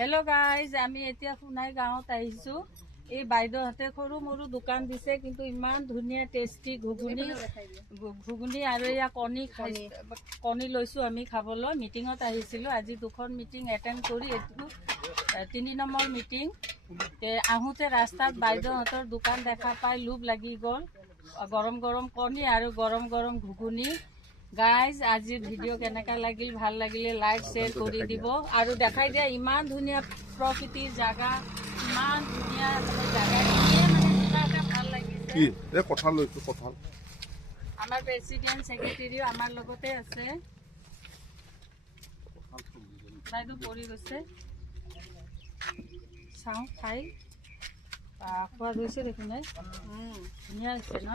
Hello' guys, আমি এতিয়া সোণাই গাঁৱত আহিছোঁ। এই বাইদেউহঁতে সৰু মৰু দোকান দিছে, কিন্তু ইমান ধুনীয়া টেষ্টি ঘুগুনি আৰু এয়া কণী লৈছোঁ আমি খাবলৈ। মিটিঙত আহিছিলোঁ, আজি 2খন মিটিং এটেণ্ড কৰি এইটো 3 নম্বৰ মিটিং। আহোঁতে ৰাস্তাত বাইদেউহঁতৰ দোকান দেখা পাই লোভ লাগি গ'ল। গৰম গৰম কণী আৰু গৰম গৰম ঘুগুনি। গাইজ, আজিৰ ভিডিঅ' কেনেকা লাগিল, ভাল লাগিলে লাইক শ্বেয়াৰ কৰি দিব আৰু দেখাই দিয়া ইমান ধুনীয়া প্ৰকৃতিৰ জাগা, ইমান ধুনীয়া জাগা, কিবা এটা ভাল লাগিছে। আমাৰ প্ৰেচিডেণ্ট ছেক্ৰেটাৰীও আমাৰ লগতে আছে। বাইদেউ পৰি গৈছে, চাওঁ খাই খোৱা গৈছে দেখোন। ধুনীয়া হৈছে ন?